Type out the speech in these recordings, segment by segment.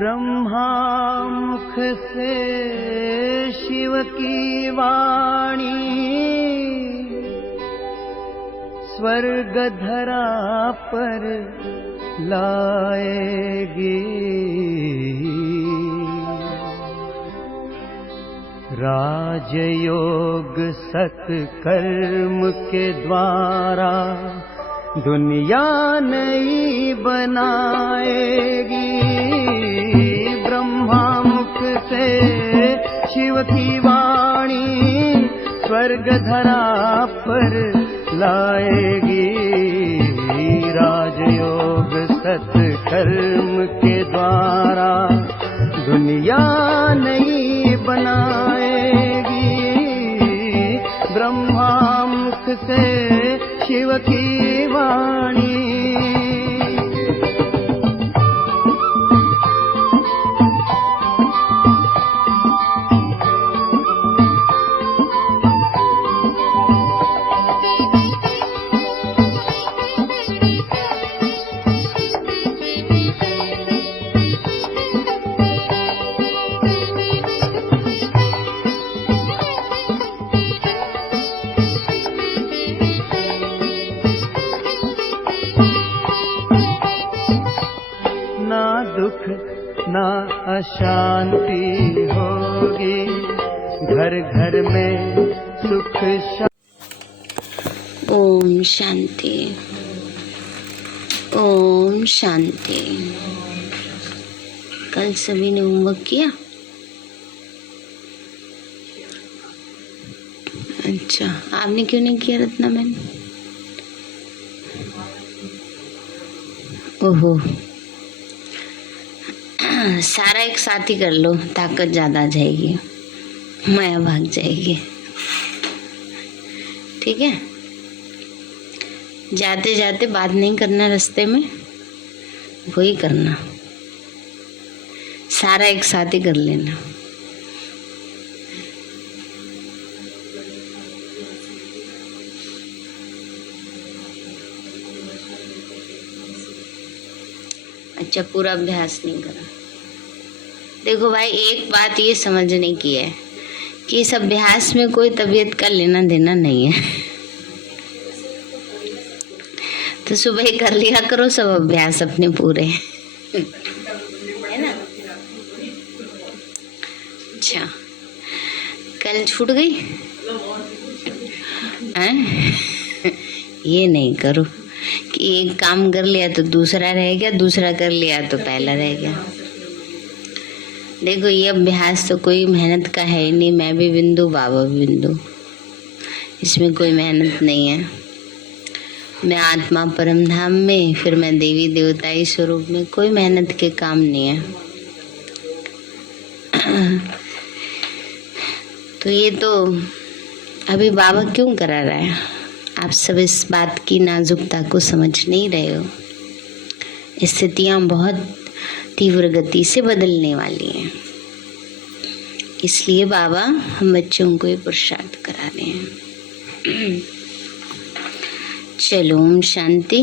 ब्रह्मा मुख से शिव की वाणी स्वर्ग धरा पर लाएगी। राजयोग सत्कर्म के द्वारा दुनिया नई बनाएगी। ब्रह्मा मुख से शिव की वाणी स्वर्ग धरा पर लाएगी। राजयोग सत्कर्म के द्वारा दुनिया नई बनाएगी। ब्रह्मा मुख से शिव की वाणी। ना दुख ना अशांति होगी, घर घर में सुख शांति। ओम शांति, ओम शांति। कल सभी ने होमवर्क किया? अच्छा, आपने क्यों नहीं किया रत्ना मैम? ओहो, सारा एक साथ ही कर लो, ताकत ज्यादा आ जाएगी, माया भाग जाएगी। ठीक है, जाते जाते बात नहीं करना, रास्ते में वही करना, सारा एक साथ ही कर लेना। अच्छा, पूरा अभ्यास नहीं करा। देखो भाई, एक बात ये समझने की है कि इस अभ्यास में कोई तबीयत का लेना देना नहीं है। तो सुबह ही कर लिया करो सब अभ्यास अपने पूरे, है ना? अच्छा, कल छूट गई हैं? ये नहीं करो कि एक काम कर लिया तो दूसरा रह गया, दूसरा कर लिया तो पहला रह गया। देखो, ये अभ्यास तो कोई मेहनत का है ही नहीं। मैं भी बिंदु, बाबा भी बिंदु, इसमें कोई मेहनत नहीं है। मैं आत्मा परम धाम में, फिर मैं देवी देवताई स्वरूप में, कोई मेहनत के काम नहीं है। तो ये तो अभी बाबा क्यों करा रहा है? आप सब इस बात की नाजुकता को समझ नहीं रहे हो। स्थितियां बहुत तीव्र गति से बदलने वाली हैं, इसलिए बाबा हम बच्चों को ये पुरुषार्थ करा रहे हैं। चलो, ओम शांति।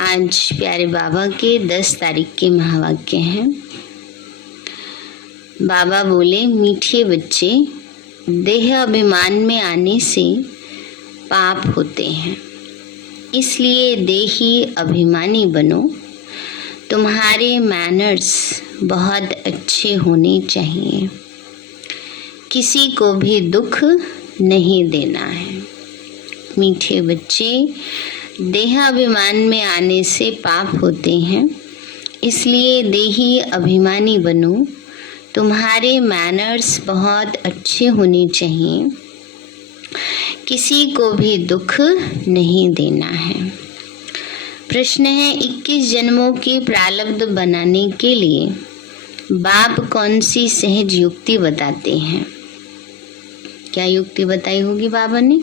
आज प्यारे बाबा के 10 तारीख के महावाक्य हैं। बाबा बोले, मीठे बच्चे, देह अभिमान में आने से पाप होते हैं, इसलिए देही अभिमानी बनो। तुम्हारे मैनर्स बहुत अच्छे होने चाहिए, किसी को भी दुख नहीं देना है। मीठे बच्चे, देह अभिमान में आने से पाप होते हैं, इसलिए देही अभिमानी बनो। तुम्हारे मैनर्स बहुत अच्छे होने चाहिए, किसी को भी दुख नहीं देना है। प्रश्न है, 21 जन्मों के प्रारब्ध बनाने के लिए बाप कौन सी सहज युक्ति बताते हैं? क्या युक्ति बताई होगी बाबा ने?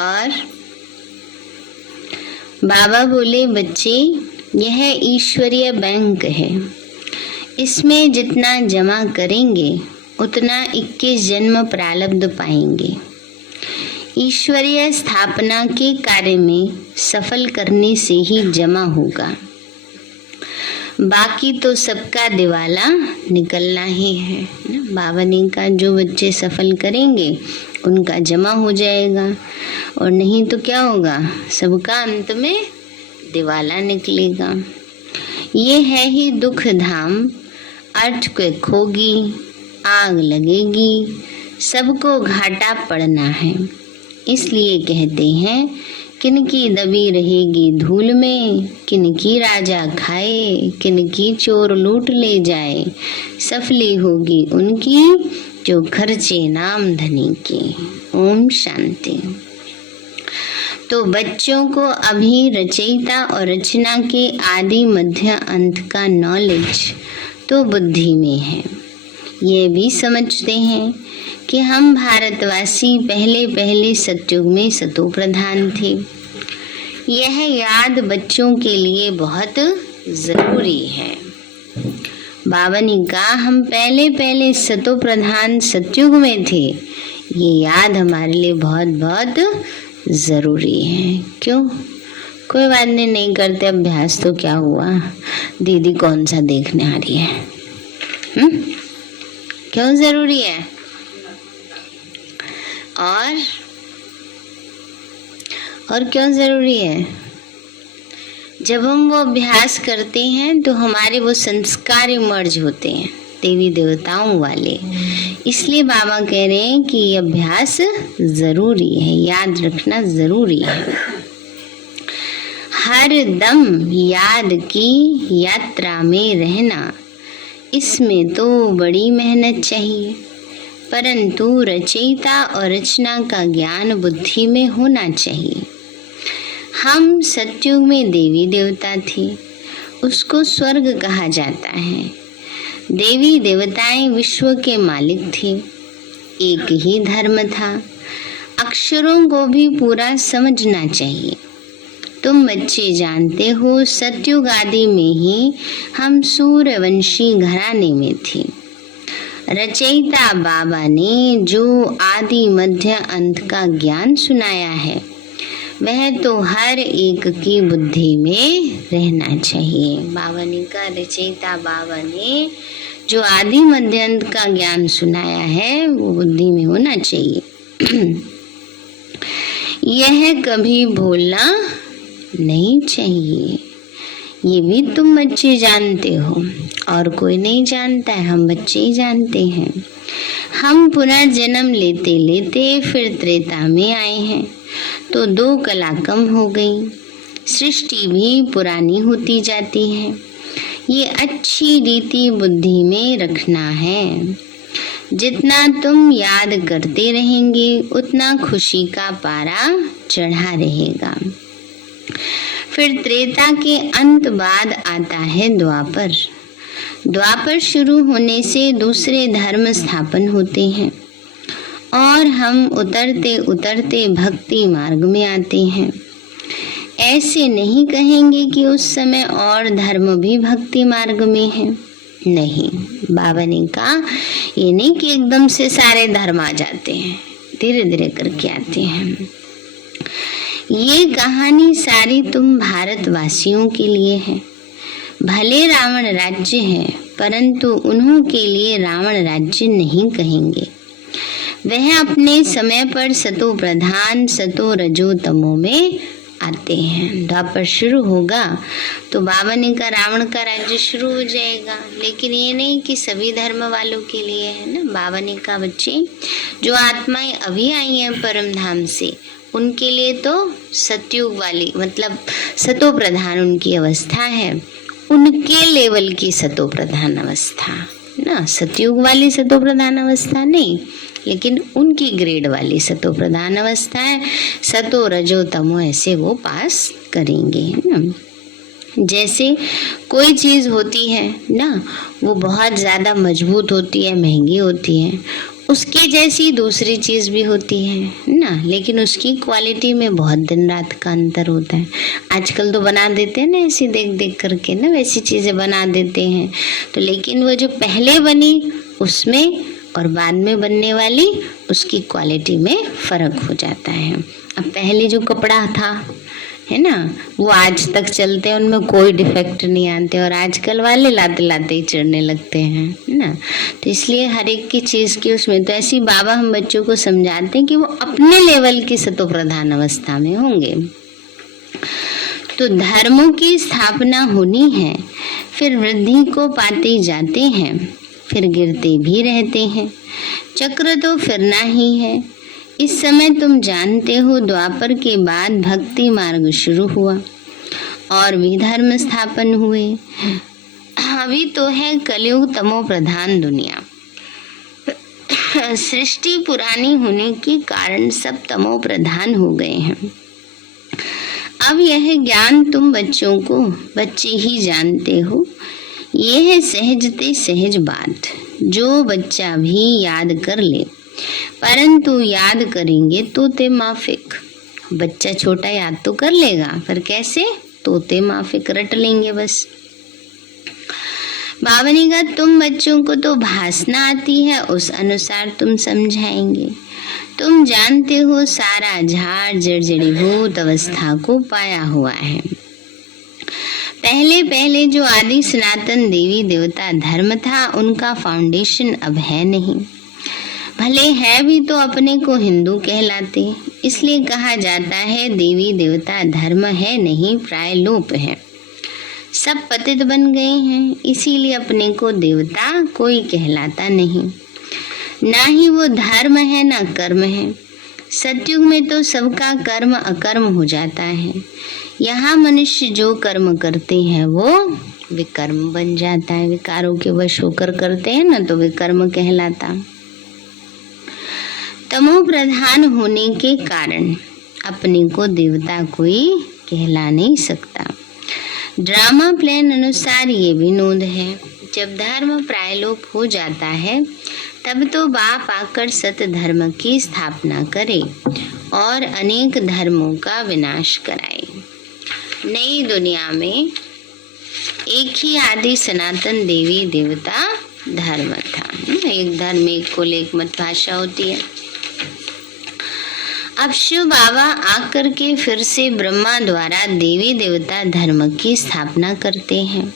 और बाबा बोले, बच्चे, यह ईश्वरीय बैंक है, इसमें जितना जमा करेंगे उतना 21 जन्म प्रारब्ध पाएंगे। ईश्वरीय स्थापना के कार्य में सफल करने से ही जमा होगा। बाकी तो सबका दिवाला निकलना ही है ना। बावनी का जो बच्चे सफल करेंगे उनका जमा हो जाएगा, और नहीं तो क्या होगा, सबका अंत में दिवाला निकलेगा। ये है ही दुख धाम, अर्थक्वेक होगी, आग लगेगी, सबको घाटा पड़ना है। इसलिए कहते हैं, किनकी दबी रहेगी धूल में, किनकी राजा खाए, किनकी चोर लूट ले जाए, सफली होगी उनकी जो खर्चे नाम धनी की। ओम शांति। तो बच्चों को अभी रचयिता और रचना के आदि मध्य अंत का नॉलेज तो बुद्धि में है। ये भी समझते हैं कि हम भारतवासी पहले पहले सतयुग में सतो प्रधान थे। यह याद बच्चों के लिए बहुत जरूरी है। बावनी का हम पहले पहले सतो प्रधान सतयुग में थे, ये याद हमारे लिए बहुत बहुत जरूरी है। क्यों? कोई बात नहीं करते अभ्यास तो क्या हुआ, दीदी कौन सा देखने आ रही है? क्यों जरूरी है? और क्यों जरूरी है? जब हम वो अभ्यास करते हैं तो हमारे वो संस्कार इमर्ज होते हैं देवी देवताओं वाले। इसलिए बाबा कह रहे हैं कि ये अभ्यास जरूरी है, याद रखना जरूरी है। हर दम याद की यात्रा में रहना, इसमें तो बड़ी मेहनत चाहिए, परंतु रचयिता और रचना का ज्ञान बुद्धि में होना चाहिए। हम सतयुग में देवी देवता थे, उसको स्वर्ग कहा जाता है। देवी देवताएं विश्व के मालिक थे, एक ही धर्म था। अक्षरों को भी पूरा समझना चाहिए। तुम बच्चे जानते हो, सतयुग आदि में ही हम सूर्यवंशी घराने में थे। रचयिता बाबा ने जो आदि मध्य अंत का ज्ञान सुनाया है, वह तो हर एक की बुद्धि में रहना चाहिए। बावनी का रचयिता बाबा ने जो आदि मध्य अंत का ज्ञान सुनाया है, वो बुद्धि में होना चाहिए। यह कभी भूलना नहीं चाहिए। ये भी तुम बच्चे जानते हो, और कोई नहीं जानता है, हम बच्चे ही जानते हैं। हम पुनर्जन्म लेते लेते फिर त्रेता में आए हैं, तो 2 कला कम हो गई, सृष्टि भी पुरानी होती जाती है। ये अच्छी रीति बुद्धि में रखना है। जितना तुम याद करते रहेंगे, उतना खुशी का पारा चढ़ा रहेगा। फिर त्रेता के अंत बाद आता है द्वापर। द्वापर शुरू होने से दूसरे धर्म स्थापन होते हैं, और हम उतरते उतरते भक्ति मार्ग में आते हैं। ऐसे नहीं कहेंगे कि उस समय और धर्म भी भक्ति मार्ग में है। नहीं, बाबा ने कहा ये नहीं कि एकदम से सारे धर्म आ जाते हैं, धीरे धीरे करके आते हैं। ये कहानी सारी तुम भारतवासियों के लिए है। भले रावण राज्य है, परंतु उन्हों के लिए रावण राज्य नहीं कहेंगे। वह अपने समय पर सतो प्रधान सतो रजो तमो में आते हैं। द्वापर शुरू होगा तो बाबा ने कहा रावण का राज्य शुरू हो जाएगा। लेकिन ये नहीं कि सभी धर्म वालों के लिए है ना। बाबा ने कहा बच्चे, जो आत्माएं अभी आई हैं परम धाम से, उनके लिए तो सतयुग वाली मतलब सतो प्रधान उनकी अवस्था है, उनके लेवल की सतो प्रधान अवस्था ना। सतयुग वाली सतो प्रधान अवस्था नहीं, लेकिन उनकी ग्रेड वाली सतो प्रधान अवस्था है। सतो रजो तमो ऐसे वो पास करेंगे ना। जैसे कोई चीज़ होती है ना, वो बहुत ज़्यादा मजबूत होती है, महंगी होती है, उसके जैसी दूसरी चीज़ भी होती है ना, लेकिन उसकी क्वालिटी में बहुत दिन रात का अंतर होता है। आजकल तो बना देते हैं ना ऐसी देख देख करके ना, वैसी चीज़ें बना देते हैं। तो लेकिन वो जो पहले बनी उसमें और बाद में बनने वाली उसकी क्वालिटी में फर्क हो जाता है। अब पहले जो कपड़ा था है ना, वो आज तक चलते हैं, उनमें कोई डिफेक्ट नहीं आते, और आजकल वाले लाते लाते ही चिढ़ने लगते हैं, है ना। तो इसलिए हर एक की चीज की उसमें, तो ऐसी बाबा हम बच्चों को समझाते हैं कि वो अपने लेवल की सतो प्रधान अवस्था में होंगे। तो धर्मों की स्थापना होनी है, फिर वृद्धि को पाते जाते हैं, फिर गिरते भी रहते हैं, चक्र तो फिरना ही है। इस समय तुम जानते हो द्वापर के बाद भक्ति मार्ग शुरू हुआ और भी धर्म स्थापन हुए। अभी तो है कलयुग तमो प्रधान दुनिया। सृष्टि पुरानी होने के कारण सब तमो प्रधान हो गए हैं। अब यह ज्ञान तुम बच्चों को बच्चे ही जानते हो। ये है सहजते सहज बात, जो बच्चा भी याद कर ले, परंतु याद करेंगे तोते माफिक। बच्चा छोटा याद तो कर लेगा, पर कैसे? तोते माफिक रट लेंगे बस। बाबा ने कहा तुम बच्चों को तो भाषना आती है, उस अनुसार तुम समझाएंगे। तुम जानते हो सारा झाड़ जड़जड़ीभूत अवस्था को पाया हुआ है। पहले पहले जो आदि सनातन देवी देवता धर्म था, उनका फाउंडेशन अब है नहीं। भले है भी तो अपने को हिंदू कहलाते, इसलिए कहा जाता है देवी देवता धर्म है नहीं, प्राय लोप है। सब पतित बन गए हैं, इसीलिए अपने को देवता कोई कहलाता नहीं। ना ही वो धर्म है ना कर्म है। सतयुग में तो सबका कर्म अकर्म हो जाता है। यहाँ मनुष्य जो कर्म करते हैं वो विकर्म बन जाता है। विकारों के वश होकर करते हैं ना, तो विकर्म कहलाता। तमो प्रधान होने के कारण अपने को देवता कोई कहला नहीं सकता। ड्रामा प्लान अनुसार ये विनोद है। जब धर्म प्रायलोप हो जाता है, तब तो बाप आकर सत धर्म की स्थापना करे और अनेक धर्मों का विनाश कराए। नई दुनिया में एक ही आदि सनातन देवी देवता धर्म था। एक धर्म एक कुल एक मत भाषा होती है। अब शिव बाबा आकर के फिर से ब्रह्मा द्वारा देवी देवता धर्म की स्थापना करते हैं।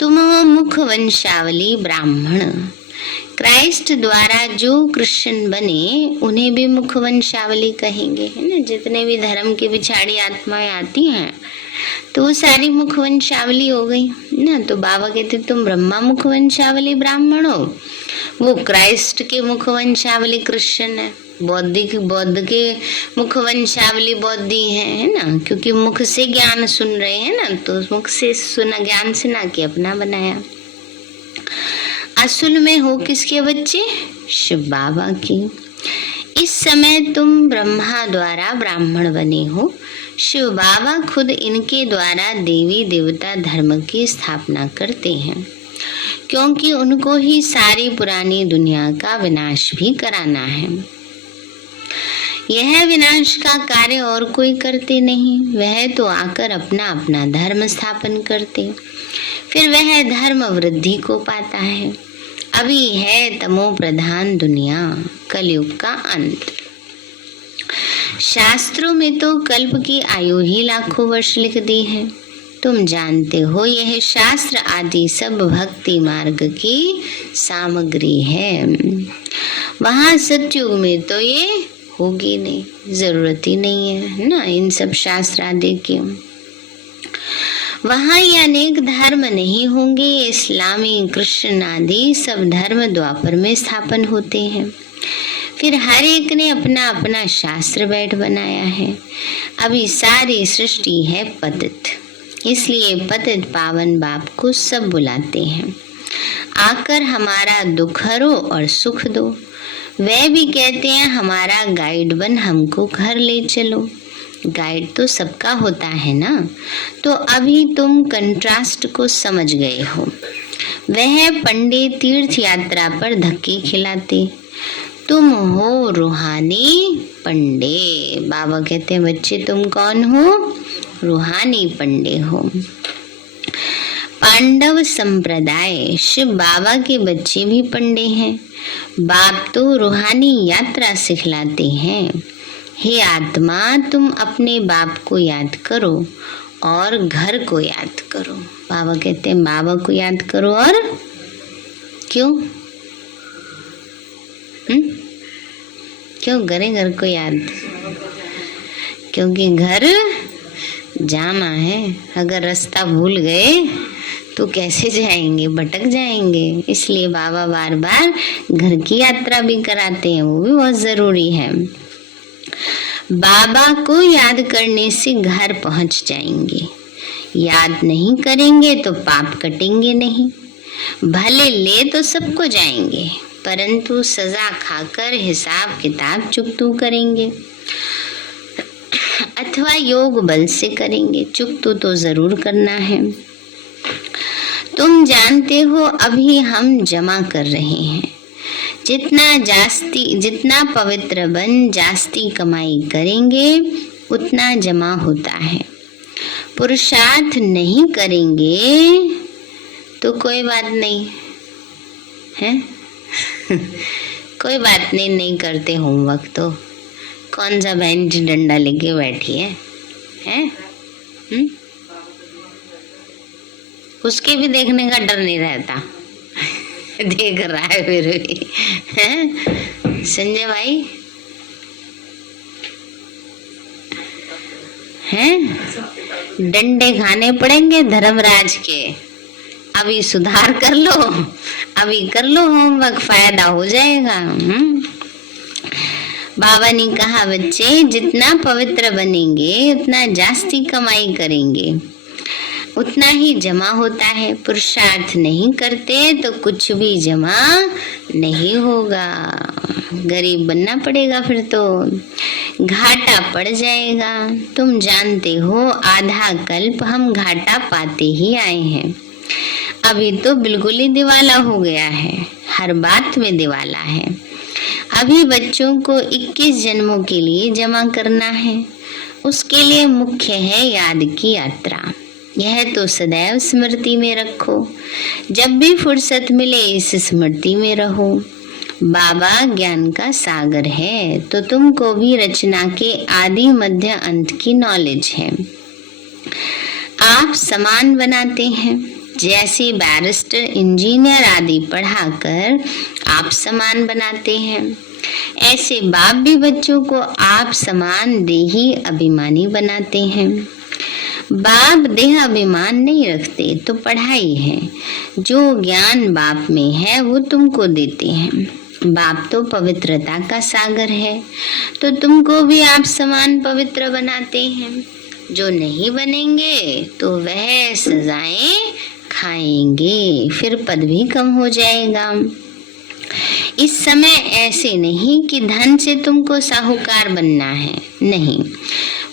तुम वो मुख वंशावली ब्राह्मण, क्राइस्ट द्वारा जो कृष्ण बने उन्हें भी मुख वंशावली कहेंगे, है ना। जितने भी धर्म की बिछाड़ी आत्माएं आती हैं तो वो सारी मुख वंशावली हो गई ना। तो बाबा कहते तुम ब्रह्मा मुख वंशावली ब्राह्मण हो, वो क्राइस्ट के मुख वंशावली कृष्ण है, बौद्ध के मुख वंशावली बौद्धि है ना। क्योंकि मुख से ज्ञान सुन रहे हैं ना, तो मुख से सुना ज्ञान से ना कि अपना बनाया। असल में हो किसके बच्चे? शिव बाबा की। इस समय तुम ब्रह्मा द्वारा ब्राह्मण बने हो। शिव बाबा खुद इनके द्वारा देवी देवता धर्म की स्थापना करते हैं, क्योंकि उनको ही सारी पुरानी दुनिया का विनाश भी कराना है। यह विनाश का कार्य और कोई करते नहीं, वह तो आकर अपना अपना धर्म स्थापन करते, फिर वह धर्म वृद्धि को पाता है। अभी है तमो प्रधान दुनिया, कलयुग का अंत। शास्त्रों में तो कल्प की आयु ही लाखों वर्ष लिख दी है। तुम जानते हो यह शास्त्र आदि सब भक्ति मार्ग की सामग्री है। वहां सतयुग में तो ये होगी नहीं, जरूरत ही नहीं है ना इन सब शास्त्र आदि की। वहां ये अनेक धर्म नहीं होंगे। इस्लामी कृष्ण आदि सब धर्म द्वापर में स्थापन होते हैं। फिर हर एक ने अपना अपना शास्त्र बैठ बनाया है। अभी सारी सृष्टि है पतित, इसलिए पतित पावन बाप को सब बुलाते हैं, आकर हमारा दुख हरो और सुख दो। वह भी कहते हैं हमारा गाइड बन हमको घर ले चलो। गाइड तो सबका होता है ना। तो अभी तुम कंट्रास्ट को समझ गए हो। वह पंडे तीर्थ यात्रा पर धक्के खिलाते, तुम हो रूहानी पंडे। बाबा कहते हैं बच्चे तुम कौन हो? रूहानी पंडे हो। पांडव संप्रदाय शिव बाबा के बच्चे भी पंडे हैं। बाप तो रूहानी यात्रा सिखलाते हैं। हे आत्मा, तुम अपने बाप को याद करो और घर को याद करो। बाबा कहते हैं बाबा को याद करो। और क्यों क्यों करें घर को याद? क्योंकि घर जाना है। अगर रास्ता भूल गए तो कैसे जाएंगे, भटक जाएंगे। इसलिए बाबा बार बार घर की यात्रा भी कराते हैं, वो भी बहुत जरूरी है। बाबा को याद करने से घर पहुंच जाएंगे। याद नहीं करेंगे तो पाप कटेंगे नहीं। भले ले तो सबको जाएंगे, परंतु सजा खाकर हिसाब किताब चुकतू करेंगे, अथवा योग बल से करेंगे। चुकतू तो जरूर करना है। तुम जानते हो अभी हम जमा कर रहे हैं। जितना पवित्र बन जास्ती कमाई करेंगे उतना जमा होता है। पुरुषार्थ नहीं करेंगे तो कोई बात नहीं है। कोई बात नहीं, नहीं करते होमवर्क तो कौन सा बहन जी डंडा लेके बैठी है? उसके भी देखने का डर नहीं रहता। देख रहा है फिर भी है संजय भाई हैं? डंडे खाने पड़ेंगे धर्मराज के। अभी सुधार कर लो, अभी कर लो होमवर्क, फायदा हो जाएगा। बाबा ने कहा बच्चे जितना पवित्र बनेंगे उतना जास्ती कमाई करेंगे, उतना ही जमा होता है। पुरुषार्थ नहीं करते तो कुछ भी जमा नहीं होगा। गरीब बनना पड़ेगा, फिर तो घाटा पड़ जाएगा। तुम जानते हो आधा कल्प हम घाटा पाते ही आए हैं। अभी तो बिल्कुल ही दिवाला हो गया है, हर बात में दिवाला है। अभी बच्चों को 21 जन्मों के लिए जमा करना है। उसके लिए मुख्य है याद की यात्रा। यह तो सदैव स्मृति में रखो। जब भी फुर्सत मिले इस स्मृति में रहो। बाबा ज्ञान का सागर है तो तुमको भी रचना के आदि मध्य अंत की नॉलेज है। आप समान बनाते हैं। जैसे बैरिस्टर, इंजीनियर आदि पढ़ाकर आप समान बनाते हैं, ऐसे बाप भी बच्चों को आप समान देही अभिमानी बनाते हैं। बाप देह अभिमान नहीं रखते तो पढ़ाई है। जो ज्ञान बाप में है वो तुमको देते हैं। बाप तो पवित्रता का सागर है तो तुमको भी आप समान पवित्र बनाते हैं। जो नहीं बनेंगे तो वह सजाएं खाएंगे, फिर पद भी कम हो जाएगा। इस समय ऐसे नहीं कि धन से तुमको साहूकार बनना है, नहीं।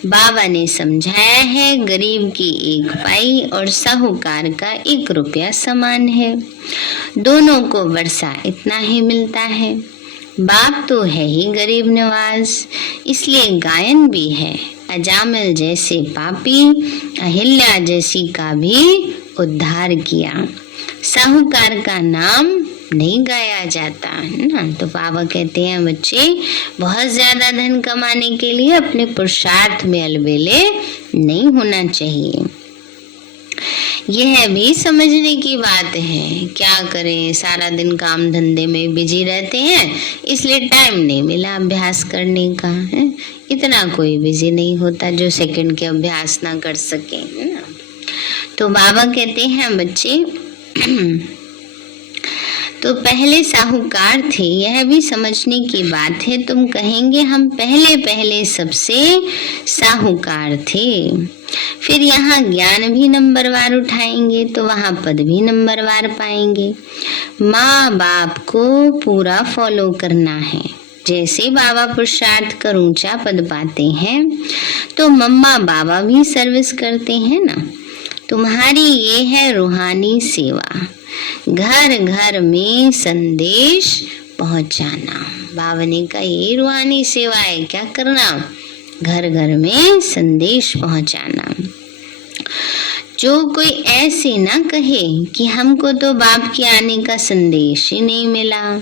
बाबा ने समझाया है गरीब की 1 पाई और साहूकार का 1 रुपया समान है। दोनों को वर्षा इतना ही मिलता है। बाप तो है ही गरीब नवाज, इसलिए गायन भी है। अजामिल जैसे पापी, अहिल्या जैसी का भी उद्धार किया। साहूकार का नाम नहीं गाया जाता है ना। तो बाबा कहते हैं बच्चे बहुत ज्यादा धन कमाने के लिए अपने पुरुषार्थ में अलबेले नहीं होना चाहिए। यह भी समझने की बात है। क्या करें, सारा दिन काम धंधे में बिजी रहते हैं, इसलिए टाइम नहीं मिला अभ्यास करने का है। इतना कोई बिजी नहीं होता जो सेकंड के अभ्यास ना कर सके, है ना। तो बाबा कहते हैं बच्चे तो पहले साहूकार थे, यह भी समझने की बात है। तुम कहेंगे हम पहले सबसे साहूकार थे, फिर यहाँ ज्ञान भी नंबरवार उठाएंगे तो वहाँ पद भी नंबरवार पाएंगे। माँ बाप को पूरा फॉलो करना है। जैसे बाबा पुरुषार्थ कर ऊंचा पद पाते हैं तो मम्मा बाबा भी सर्विस करते हैं ना। तुम्हारी ये है रूहानी सेवा, घर घर में संदेश पहुंचाना। बाबा ने कहा ये रूहानी सेवा है, क्या करना, घर घर में संदेश पहुंचाना। जो कोई ऐसे ना कहे कि हमको तो बाप के आने का संदेश ही नहीं मिला,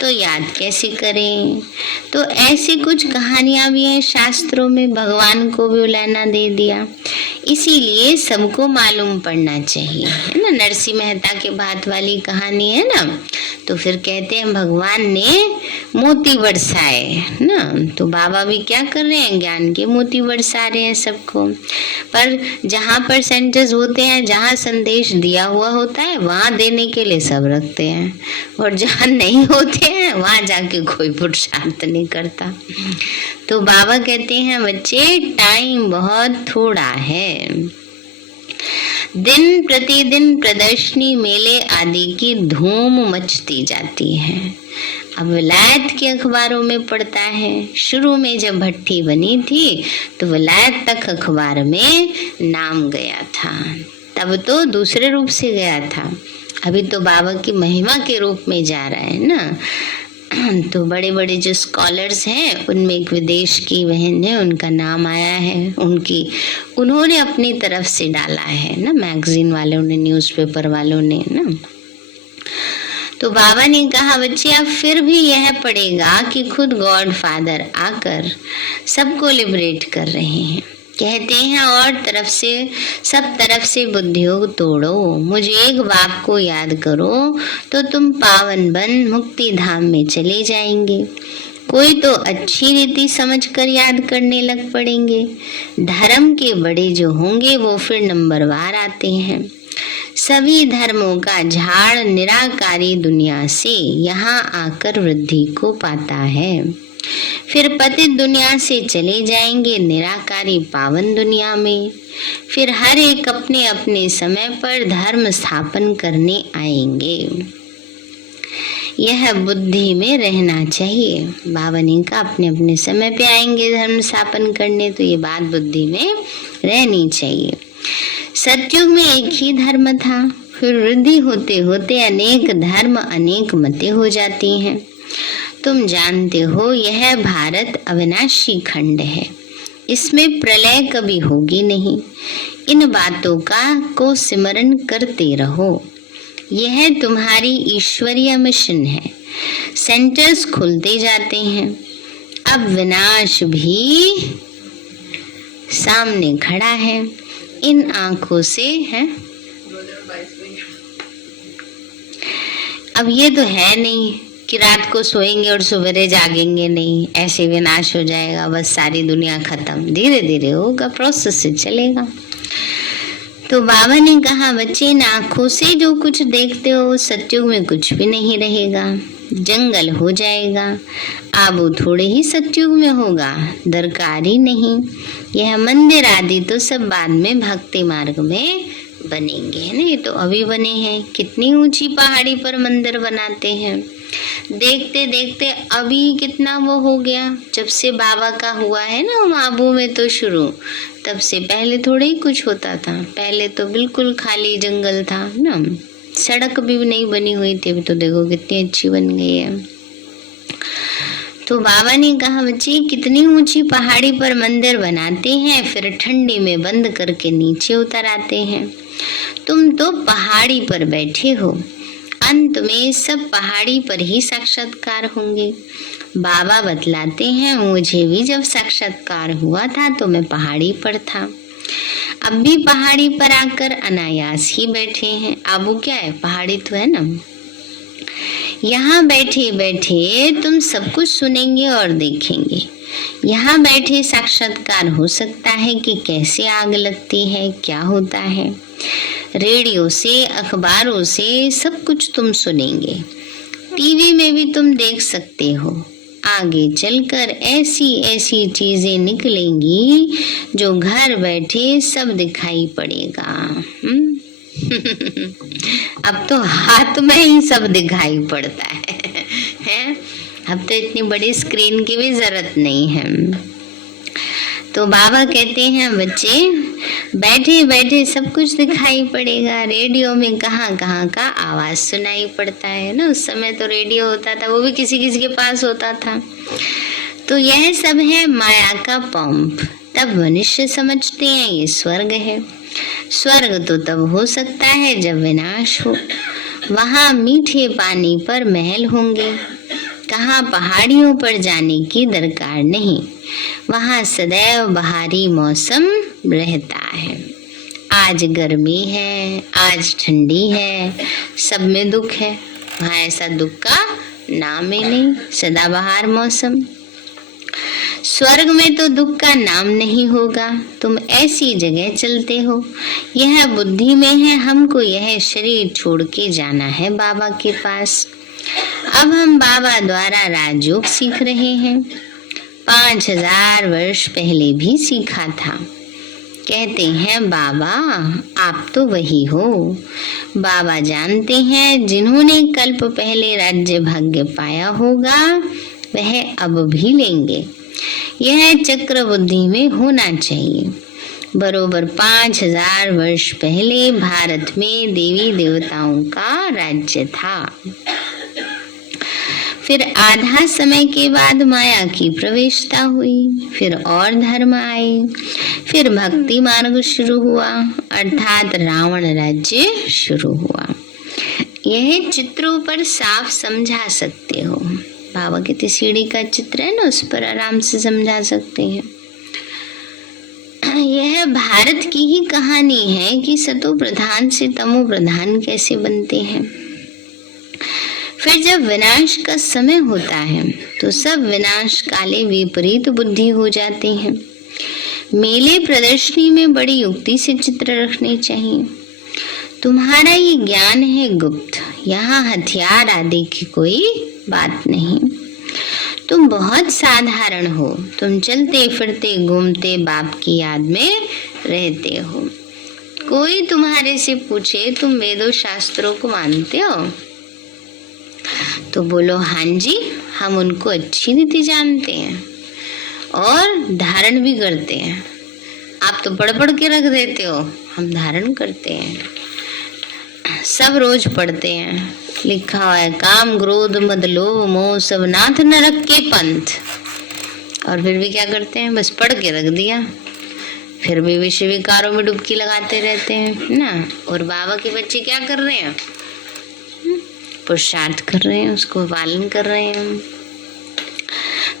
तो याद कैसे करें। तो ऐसी कुछ कहानियां भी हैं शास्त्रों में, भगवान को भी उलाहना दे दिया। इसीलिए सबको मालूम पड़ना चाहिए, है ना। नरसिंह मेहता के भात वाली कहानी है ना, तो फिर कहते हैं भगवान ने मोती बरसाए ना। तो बाबा भी क्या कर रहे हैं, ज्ञान के मोती बरसा रहे हैं सबको। पर जहाँ परसेंटेज होते हैं, जहाँ संदेश दिया हुआ होता है, वहाँ देने के लिए सब रखते हैं, और जहाँ नहीं होते हैं वहाँ जाके कोई पुरुषार्थ नहीं करता। तो बाबा कहते हैं बच्चे, टाइम बहुत थोड़ा है। दिन प्रतिदिन प्रदर्शनी, मेले आदि की धूम मचती जाती है। अब विलायत के अखबारों में पढ़ता है, शुरू में जब भट्टी बनी थी तो विलायत तक अखबार में नाम गया था, तब तो दूसरे रूप से गया था, अभी तो बाबा की महिमा के रूप में जा रहा है ना। तो बड़े बड़े जो स्कॉलर्स हैं, उनमें एक विदेश की बहन है, उनका नाम आया है, उन्होंने अपनी तरफ से डाला है ना, मैगजीन वालों ने, न्यूज़पेपर वालों ने ना। तो बाबा ने कहा बच्चे, अब फिर भी यह पड़ेगा कि खुद गॉड फादर आकर सबको लिबरेट कर रहे हैं। कहते हैं और सब तरफ से बुद्धियोग तोड़ो, मुझे एक बाप को याद करो तो तुम पावन बन मुक्ति धाम में चले जाएंगे। कोई तो अच्छी रीति समझकर याद करने लग पड़ेंगे। धर्म के बड़े जो होंगे वो फिर नंबरवार आते हैं। सभी धर्मों का झाड़ निराकारी दुनिया से यहाँ आकर वृद्धि को पाता है, फिर पतित दुनिया से चले जाएंगे निराकारी पावन दुनिया में। फिर हर एक अपने अपने समय पर धर्म स्थापन करने आएंगे। यह बुद्धि में रहना चाहिए। बाबा ने कहा अपने अपने समय पे आएंगे धर्म स्थापन करने, तो ये बात बुद्धि में रहनी चाहिए। सतयुग में एक ही धर्म था, फिर वृद्धि होते होते अनेक धर्म अनेक मतें हो जाती हैं। तुम जानते हो यह भारत अविनाशी खंड है, इसमें प्रलय कभी होगी नहीं। इन बातों को सिमरण करते रहो, यह तुम्हारी ईश्वरीय मिशन है। सेंटर्स खुलते जाते हैं, अब विनाश भी सामने खड़ा है। इन आंखों से है, अब ये तो है नहीं कि रात को सोएंगे और सवेरे जागेंगे नहीं, ऐसे विनाश हो जाएगा, बस सारी दुनिया खत्म। धीरे धीरे होगा, प्रोसेस से चलेगा। तो बाबा ने कहा बच्चे, इन आंखों से जो कुछ देखते हो सतयुग में कुछ भी नहीं रहेगा, जंगल हो जाएगा। आबू थोड़े ही सतयुग में होगा, दरकार ही नहीं। यह मंदिर आदि तो सब बाद में भक्ति मार्ग में बनेंगे, है ना। ये तो अभी बने हैं, कितनी ऊंची पहाड़ी पर मंदिर बनाते हैं। देखते देखते अभी कितना वो हो गया, जब से बाबा का हुआ है ना आबू में तो शुरू, तब से पहले थोड़े ही कुछ होता था। पहले तो बिल्कुल खाली जंगल था ना, सड़क भी नहीं बनी हुई थी। अभी तो देखो कितनी अच्छी बन गई है। तो बाबा ने कहा बच्चे, कितनी ऊंची पहाड़ी पर मंदिर बनाते हैं, फिर ठंडी में बंद करके नीचे उतर आते हैं। तुम तो पहाड़ी पर बैठे हो, अंत में सब पहाड़ी पर ही साक्षात्कार होंगे। बाबा बतलाते हैं, मुझे भी जब साक्षात्कार हुआ था तो मैं पहाड़ी पर था, अब भी पहाड़ी पर आकर अनायास ही बैठे हैं। आबू क्या है, पहाड़ी तो है ना। यहाँ बैठे बैठे तुम सब कुछ सुनेंगे और देखेंगे। यहाँ बैठे साक्षात्कार हो सकता है कि कैसे आग लगती है, क्या होता है। रेडियो से, अखबारों से सब कुछ तुम सुनेंगे, टीवी में भी तुम देख सकते हो। आगे चलकर ऐसी ऐसी चीजें निकलेंगी जो घर बैठे सब दिखाई पड़ेगा। अब तो हाथ में ही सब दिखाई पड़ता है? अब तो इतनी बड़ी स्क्रीन की भी जरूरत नहीं है। तो बाबा कहते हैं बच्चे, बैठे बैठे सब कुछ दिखाई पड़ेगा। रेडियो में कहाँ कहाँ का आवाज सुनाई पड़ता है ना। उस समय तो रेडियो होता था, वो भी किसी किसी के पास होता था। तो यह सब है माया का पंप। तब मनुष्य समझते हैं ये स्वर्ग है। स्वर्ग तो तब हो सकता है जब विनाश हो। वहाँ मीठे पानी पर महल होंगे, कहाँ पहाड़ियों पर जाने की दरकार नहीं। वहाँ सदैव बहारी मौसम रहता है। आज गर्मी है, आज ठंडी है, सब में दुख है। वहाँ ऐसा दुख का नाम ही नहीं, सदाबहार मौसम। स्वर्ग में तो दुख का नाम नहीं होगा। तुम ऐसी जगह चलते हो, यह बुद्धि में है हमको यह शरीर छोड़ के जाना है बाबा के पास। अब हम बाबा द्वारा राजयोग सीख रहे हैं। 5000 वर्ष पहले भी सीखा था। कहते हैं बाबा आप तो वही हो। बाबा जानते हैं जिन्होंने कल्प पहले राज्य भाग्य पाया होगा वह अब भी लेंगे। यह चक्र बुद्धि में होना चाहिए। बरोबर 5000 वर्ष पहले भारत में देवी देवताओं का राज्य था। फिर आधा समय के बाद माया की प्रवेशता हुई, फिर और धर्म आए, फिर भक्ति मार्ग शुरू हुआ, अर्थात रावण राज्य शुरू हुआ। यह चित्रों पर साफ समझा सकते हो। बाबा की सीढ़ी का चित्र है ना, उस पर आराम से समझा सकते हैं। यह भारत की ही कहानी है कि सतो प्रधान से तमो प्रधान कैसे बनते हैं। फिर जब विनाश का समय होता है तो सब विनाश काले विपरीत बुद्धि हो जाते हैं। मेले प्रदर्शनी में बड़ी युक्ति से चित्र रखने चाहिए। तुम्हारा ये ज्ञान है गुप्त, यहाँ हथियार आदि की कोई बात नहीं। तुम बहुत साधारण हो। तुम चलते फिरते घूमते बाप की याद में रहते हो। कोई तुम्हारे से पूछे तुम वेदों शास्त्रों को मानते हो तो बोलो हाँ जी, हम उनको अच्छी रीति जानते हैं और धारण भी करते हैं। आप तो पढ़ पढ़ के रख देते हो, हम धारण करते हैं, सब रोज पढ़ते हैं। लिखा हुआ है काम क्रोध मद लोभ मोह सब नाथ नरक के पंथ। और फिर भी क्या करते हैं, बस पढ़ के रख दिया, फिर भी विषय विकारों में डुबकी लगाते रहते हैं ना। और बाबा के बच्चे क्या कर रहे हैं, पुरुषार्थ कर रहे हैं, उसको पालन कर रहे हैं।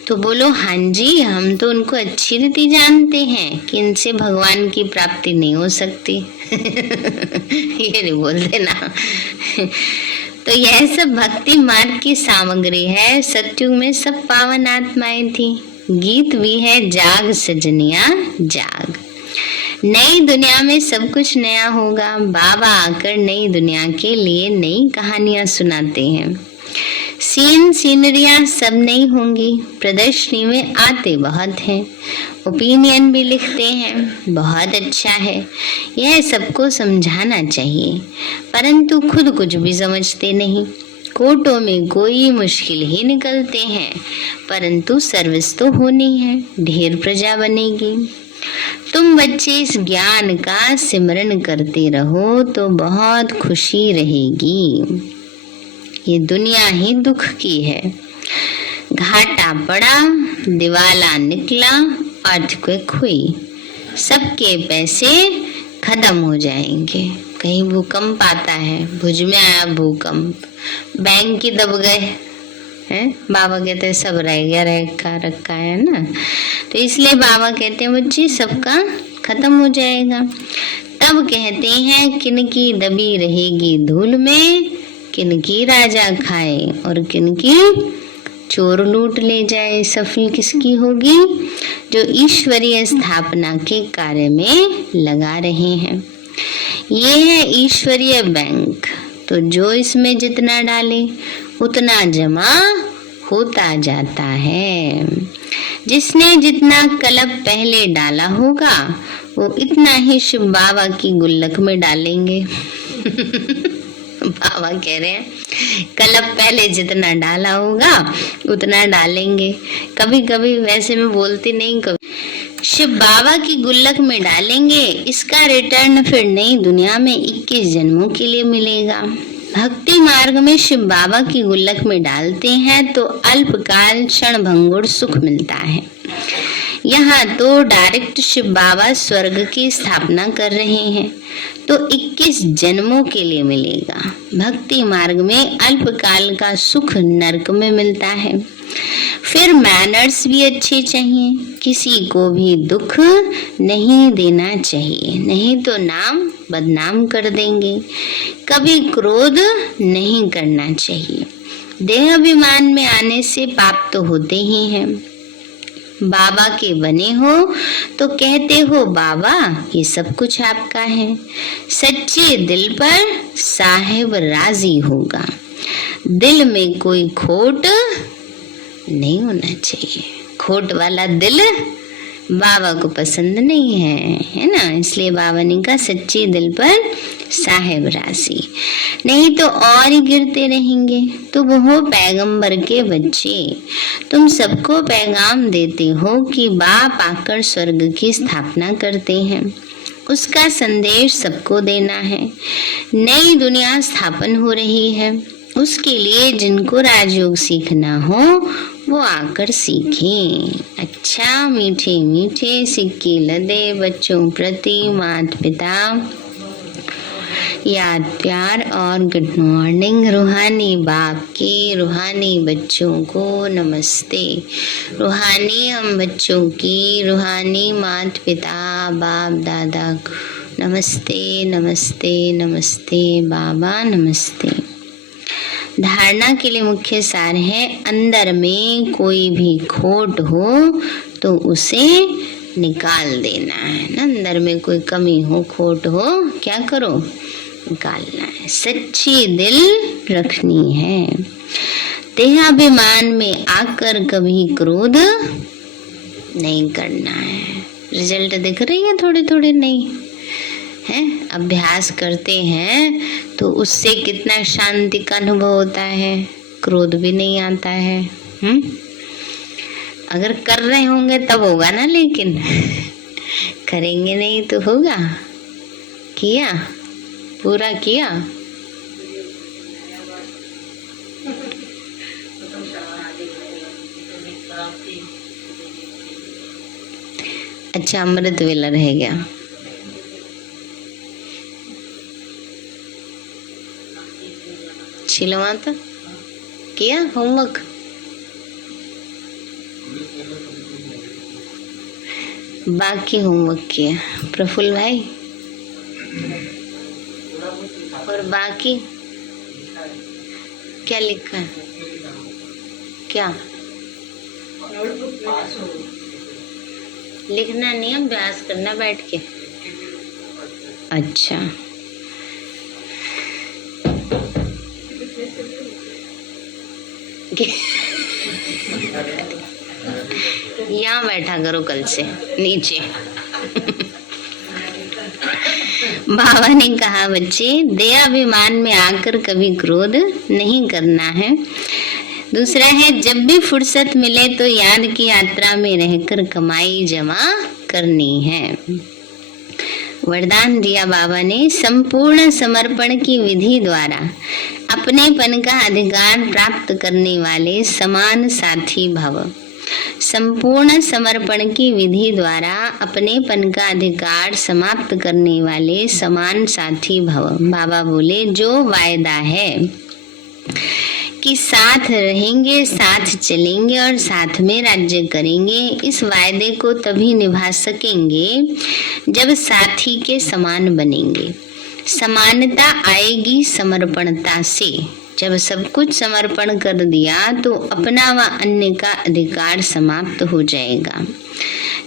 तो बोलो हाँ जी, हम तो उनको अच्छी रीति जानते हैं कि इनसे भगवान की प्राप्ति नहीं हो सकती। ये नहीं बोलते ना। तो यह सब भक्ति मार्ग की सामग्री है। सत्युग में सब पावन आत्माएं थी। गीत भी है जाग सजनिया जाग। नई दुनिया में सब कुछ नया होगा। बाबा आकर नई दुनिया के लिए नई कहानियां सुनाते हैं। सीनरियां सब नई होंगी। प्रदर्शनी में आते बहुत हैं, ओपिनियन भी लिखते हैं, बहुत अच्छा है। यह सबको समझाना चाहिए, परंतु खुद कुछ भी समझते नहीं। कोटों में कोई मुश्किल ही निकलते हैं, परंतु सर्विस तो होनी है, ढेर प्रजा बनेगी। तुम बच्चे इस ज्ञान का सिमरन करते रहो तो बहुत खुशी रहेगी। ये दुनिया ही दुख की है। घाटा पड़ा, दिवाला निकला, अर्थक्वेक हुई, सबके पैसे खत्म हो जाएंगे। कहीं भूकंप आता है, भुज में आया भूकंप, बैंक की दब गए हैं। बाबा कहते हैं सब रह गया, रखा है ना। तो इसलिए बाबा कहते हैं बच्चे सबका खत्म हो जाएगा। तब कहते हैं किनकी दबी रहेगी धूल में, किनकी राजा खाए और किनकी चोर लूट ले जाए। सफल किसकी होगी, जो ईश्वरीय स्थापना के कार्य में लगा रहे हैं। ये है ईश्वरीय बैंक। तो जो इसमें जितना डाले उतना जमा होता जाता है। जिसने जितना कलब पहले डाला होगा वो इतना ही शिव बाबा की गुल्लक में डालेंगे। बाबा कह रहे हैं कलब पहले जितना डाला होगा उतना डालेंगे। कभी कभी वैसे में बोलती नहीं, कभी शिव बाबा की गुल्लक में डालेंगे। इसका रिटर्न फिर नई दुनिया में 21 जन्मों के लिए मिलेगा। भक्ति मार्ग में शिव बाबा की गुल्लक में डालते हैं तो अल्पकाल क्षण भंगुर सुख मिलता है। यहाँ तो डायरेक्ट शिव बाबा स्वर्ग की स्थापना कर रहे हैं, तो 21 जन्मों के लिए मिलेगा। भक्ति मार्ग में अल्पकाल का सुख नरक में मिलता है। फिर मैनर्स भी अच्छे चाहिए, किसी को भी दुख नहीं देना चाहिए, नहीं तो नाम बदनाम कर देंगे। कभी क्रोध नहीं करना चाहिए। देह अभिमान में आने से पाप तो होते ही हैं। बाबा के बने हो तो कहते हो बाबा ये सब कुछ आपका है। सच्चे दिल पर साहिब राजी होगा। दिल में कोई खोट नहीं होना चाहिए। खोट वाला दिल बाबा को पसंद नहीं है ना। इसलिए बाबा ने कहा सच्चे दिल पर साहिब राशि, नहीं तो और ही गिरते रहेंगे। तो वो पैगंबर के बच्चे, तुम सबको पैगाम देते हो कि बाप आकर स्वर्ग की स्थापना करते हैं, उसका संदेश सबको देना है। नई दुनिया स्थापन हो रही है, उसके लिए जिनको राजयोग सीखना हो वो आकर सीखें। अच्छा मीठे मीठे सिक्के लदे बच्चों प्रति माता पिता याद प्यार और गुड मॉर्निंग। रूहानी बाप के रूहानी बच्चों को नमस्ते। रूहानी हम बच्चों की रूहानी माता पिता बाप दादा को नमस्ते नमस्ते नमस्ते बाबा नमस्ते। धारणा के लिए मुख्य सार है, अंदर में कोई भी खोट हो तो उसे निकाल देना है ना। अंदर में कोई कमी हो खोट हो क्या करो, निकालना है। सच्ची दिल रखनी है। देहाभिमान में आकर कभी क्रोध नहीं करना है। रिजल्ट दिख रही है थोड़े थोड़े नहीं है। अभ्यास करते हैं तो उससे कितना शांति का अनुभव होता है, क्रोध भी नहीं आता है। अगर कर रहे होंगे तब होगा ना, लेकिन करेंगे नहीं तो होगा। किया पूरा किया। अच्छा अमृत वेला रह गया। छिलवा तो किया होमवर्क। बाकी होमवर्क किया प्रफुल्ल भाई, और बाकी क्या लिखा है? क्या लिखना नहीं, अभ्यास करना बैठ के। अच्छा यहाँ बैठा करो कल से नीचे। बाबा ने कहा बच्चे देहाभिमान में आकर कभी क्रोध नहीं करना है। दूसरा है जब भी फुर्सत मिले तो याद की यात्रा में रहकर कमाई जमा करनी है। वरदान दिया बाबा ने, संपूर्ण समर्पण की विधि द्वारा अपनेपन का अधिकार प्राप्त करने वाले समान साथी भव। संपूर्ण समर्पण की विधि द्वारा अपनेपन का अधिकार समाप्त करने वाले समान साथी भव। बाबा बोले जो वायदा है कि साथ रहेंगे, साथ चलेंगे और साथ में राज्य करेंगे, इस वायदे को तभी निभा सकेंगे जब साथी के समान बनेंगे। समानता आएगी समर्पणता से। जब सब कुछ समर्पण कर दिया तो अपना व अन्य का अधिकार समाप्त हो जाएगा।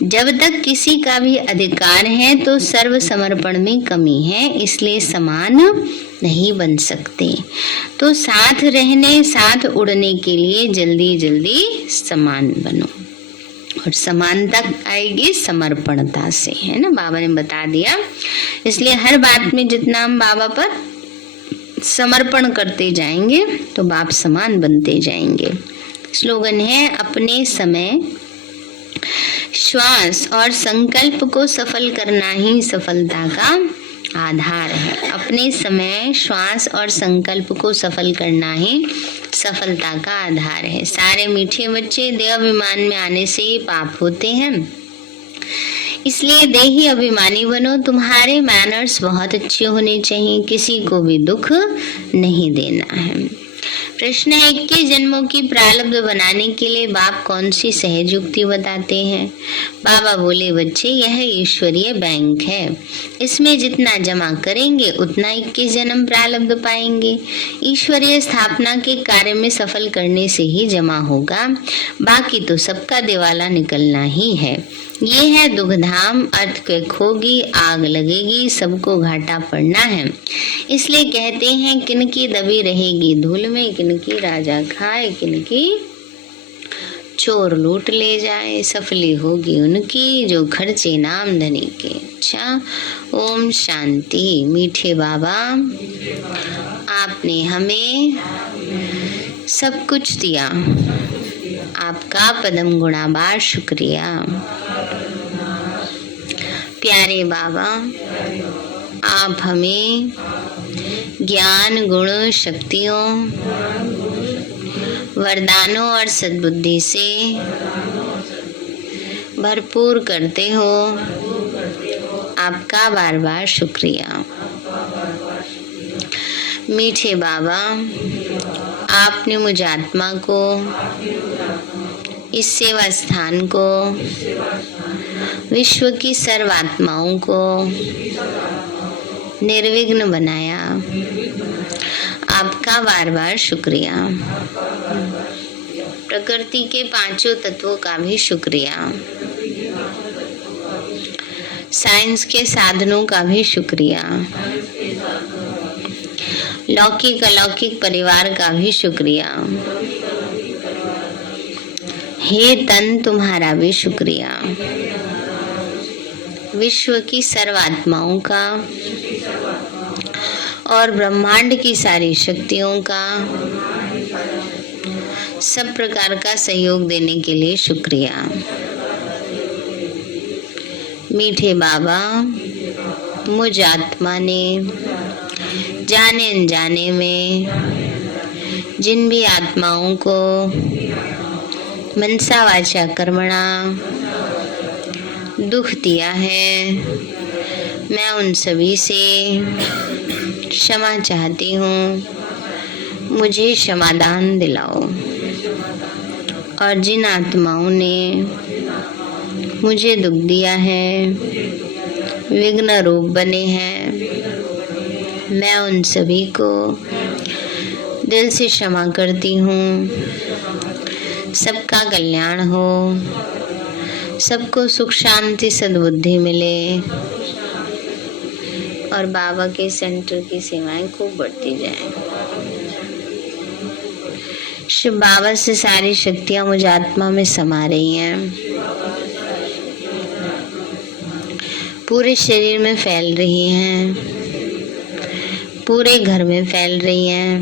जब तक किसी का भी अधिकार है तो सर्व समर्पण में कमी है, इसलिए समान नहीं बन सकते। तो साथ रहने, साथ उड़ने के लिए जल्दी जल्दी समान बनो, और समानता आएगी समर्पणता से, है ना। बाबा ने बता दिया, इसलिए हर बात में जितना हम बाबा पर समर्पण करते जाएंगे तो बाप समान बनते जाएंगे। स्लोगन है, अपने समय श्वास और संकल्प को सफल करना ही सफलता का आधार है। अपने समय श्वास और संकल्प को सफल करना ही सफलता का आधार है। सारे मीठे बच्चे देहाभिमान में आने से ही पाप होते हैं। इसलिए देही अभिमानी बनो। तुम्हारे मैनर्स बहुत अच्छे होने चाहिए, किसी को भी दुख नहीं देना है। प्रश्न है, 21 जन्मों की प्रारब्ध बनाने के लिए बाप कौन सी सहज युक्ति बताते हैं? बाबा बोले, बच्चे यह ईश्वरीय बैंक है, इसमें जितना जमा करेंगे उतना 21 जन्म प्रारब्ध पाएंगे। ईश्वरीय स्थापना के कार्य में सफल करने से ही जमा होगा, बाकी तो सबका दिवाला निकलना ही है। ये है दुखधाम, अर्थक्वेक होगी, आग लगेगी, सबको घाटा पड़ना है। इसलिए कहते हैं, किनकी दबी रहेगी धूल में, किनकी राजा खाए, किनकी चोर लूट ले जाए। सफली होगी उनकी जो खर्चे नाम धनी के। अच्छा, ओम शांति। मीठे बाबा, आपने हमें सब कुछ दिया, आपका पदम गुणाबार शुक्रिया। प्यारे बाबा, आप हमें ज्ञान, गुण, शक्तियों, वरदानों और सद्बुद्धि से भरपूर करते हो, आपका बार बार शुक्रिया। मीठे बाबा, आपने मुझ आत्मा को, इस सेवा स्थान को, विश्व की सर्व आत्माओं को निर्विघ्न बनाया, आपका बार बार शुक्रिया। प्रकृति के पांचों तत्वों का भी शुक्रिया, साइंस के साधनों का भी शुक्रिया, लौकिक अलौकिक परिवार का भी शुक्रिया। हे तन, तुम्हारा भी शुक्रिया। विश्व की सर्व आत्माओं का और ब्रह्मांड की सारी शक्तियों का सब प्रकार का सहयोग देने के लिए शुक्रिया। मीठे बाबा, मुझ आत्मा ने जाने अनजाने में जिन भी आत्माओं को मनसा वाचा कर्मणा दुख दिया है, मैं उन सभी से क्षमा चाहती हूँ। मुझे क्षमादान दिलाओ। और जिन आत्माओं ने मुझे दुख दिया है, विघ्न रूप बने हैं, मैं उन सभी को दिल से क्षमा करती हूँ। सबका कल्याण हो, सबको सुख शांति सद्बुद्धि मिले और बाबा के सेंटर की सेवाएं खूब बढ़ती जाएं। शिव बाबा से सारी शक्तियां मुझ आत्मा में समा रही हैं, पूरे शरीर में फैल रही हैं, पूरे घर में फैल रही हैं,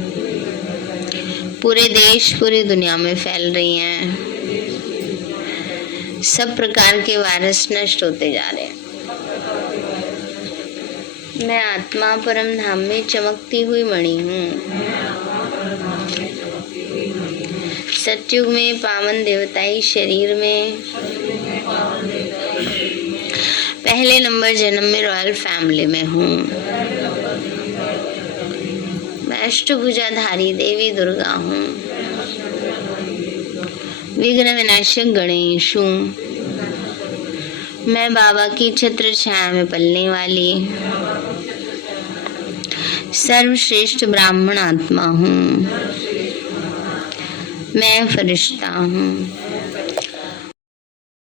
पूरे देश पूरी दुनिया में फैल रही हैं। सब प्रकार के वायरस नष्ट होते जा रहे हैं। मैं आत्मा परम धाम में चमकती हुई मणि हूँ। सतयुग में पावन देवताई शरीर में पहले नंबर जन्म में रॉयल फैमिली में हूँ। मैं अष्टभुजाधारी देवी दुर्गा हूँ। विघ्न विनाशक गणेश हूँ। मैं बाबा की छत्र छाया में पलने वाली सर्वश्रेष्ठ ब्राह्मण आत्मा हूँ। मैं फरिश्ता हूँ।